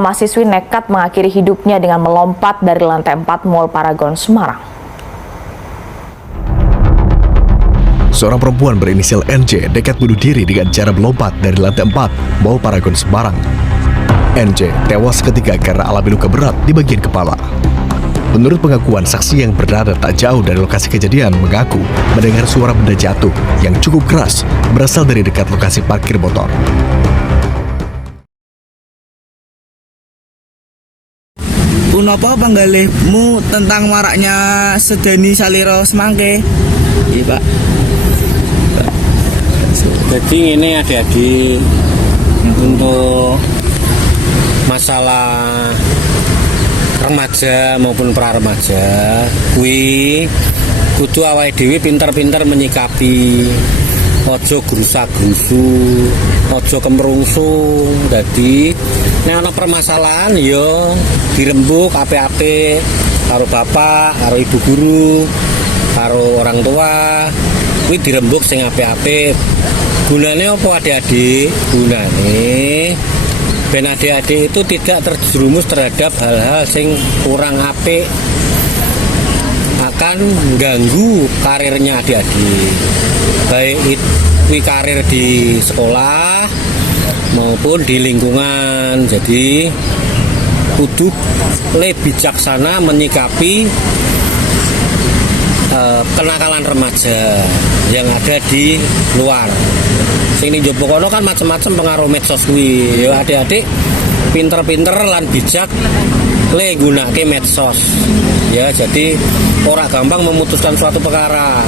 mahasiswi nekat mengakhiri hidupnya dengan melompat dari lantai 4 Mall Paragon Semarang. Seorang perempuan berinisial NJ nekat bunuh diri dengan cara melompat dari lantai 4 Mall Paragon Semarang. NJ tewas ketika karena alami luka berat di bagian kepala. Menurut pengakuan saksi yang berada tak jauh dari lokasi kejadian mengaku mendengar suara benda jatuh yang cukup keras berasal dari dekat lokasi parkir motor. Punapa panggalihmu tentang maraknya Sedani Salira Semangke? Iya Pak. Jadi ini adik-adik untuk masalah remaja maupun pra-remaja kuwi kudu awake dhewe pinter-pinter menyikapi, ojo grusak-grusu, ojo kemerungsung. Dadi nek ana permasalahan ya dirembuk apik-apik karo bapak, karo ibu guru, karo orang tua. Kuwi dirembuk sing apik-apik. Gunane apa adik-adik? Gunane ben adik-adik itu tidak terjerumus terhadap hal-hal sing kurang apik, akan mengganggu karirnya adik-adik, baik itu karir di sekolah maupun di lingkungan. Jadi kudu lebih bijaksana menyikapi kenakalan remaja yang ada di luar. Sing ning njaba kono kan macam-macam pengaruh medsos kuwi. Ya adik-adik pinter-pinter lan bijak le gunake medsos. Ya jadi ora gampang memutuskan suatu perkara.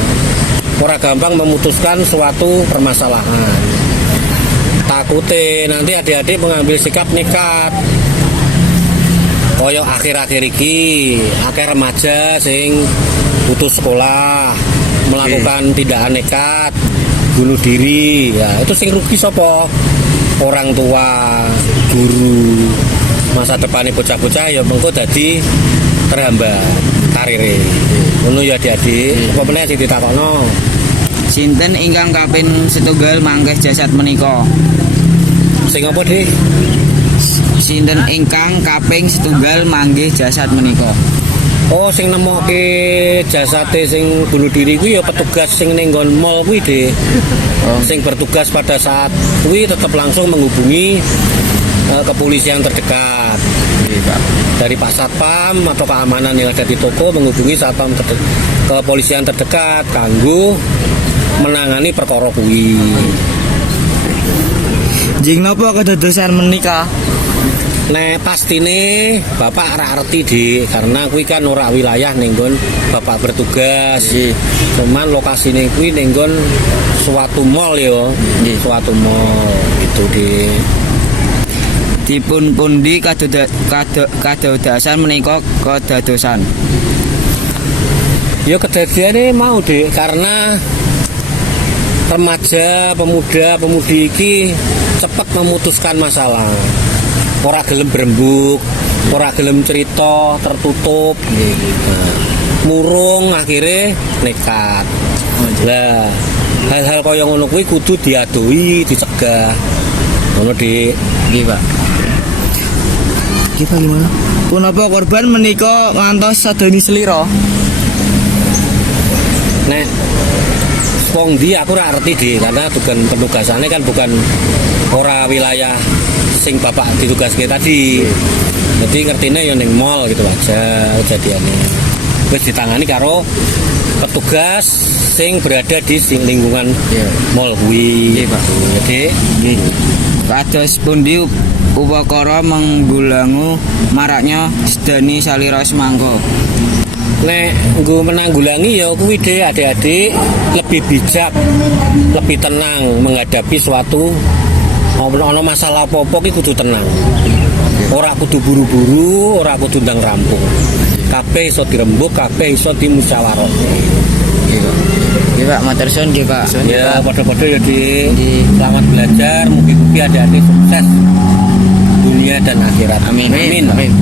Ora gampang memutuskan suatu permasalahan. Takute nanti adik-adik mengambil sikap nekat. Koyok akhir-akhir iki akeh remaja sing putus sekolah, melakukan tindakan nekat, bunuh diri. Ya itu sing rugi sapa? Orang tua, guru. Masa depannya bocah-bocah ya mengko dadi terhambat karire. Ngono ya adik-adik. Apa meneh sing ditakokno? Sinten ingkang kaping setunggal mangkeh jasad menika? Sing apa, Dik? Sinten ingkang kaping setunggal manggih jasad menika? Oh, sing nemokke jasate sing bunuh diri kuwi ya petugas sing ning nggon mall kuwi, Dik. Sing bertugas pada saat kuwi tetap langsung menghubungi kepolisian terdekat. Dari Pak Satpam atau keamanan yang ada di toko menghubungi Satpam kepolisian terdekat kanggo menangani perkara kuwi. Jing napa kedadosan menika? Nek pastine Bapak ora arti Dik, karena kuwi kan ora wilayah ning nggon Bapak bertugas. Cuman lokasine kuwi ning nggon suatu mall ya. Suatu mall itu Dik. Dipun pundi kadadosan menika kedadosan? Ya kejadiannya mau Dik, karena remaja, pemuda, pemudi iki cepat memutuskan masalah. Ora gelem berembuk, ora gelem cerita, tertutup. Murung akhirnya nekat. Lah, hal-hal kaya ngono kuwi kudu diadoi, dicegah. Ngono Dik. Nggih, Pak. Kita gimana? Punapa korban menika ngantos Sedani Salira? Nek wong ndi aku ora ngerti Dik, karena penugasannya kan bukan ora wilayah sing Bapak ditugaske tadi. Jadi ngertine ya ning mall gitu aja kejadiannya. Wis ditangani karo petugas sing berada di lingkungan mall kuwi. Nggih, Pak. Jadi Nggih. Kados pundi upakara manggulangu maraknya Sedani Salira Semangka? nek nggo menanggulangi ya kuwi deh adik-adik lebih bijak, lebih tenang menghadapi suatu ono masalah apa-apa ki kudu tenang. Ora kudu buru-buru, ora kudu ndang rampung. Kabeh iso dirembuk, kabeh iso dimusyawarah. Nggih Pak, matur suwun nggih Pak. Ya padha-padha ya di selamat belajar, mugi-mugi adik-adik sukses dunia dan akhirat. Amin. Amin. Amin. Amin.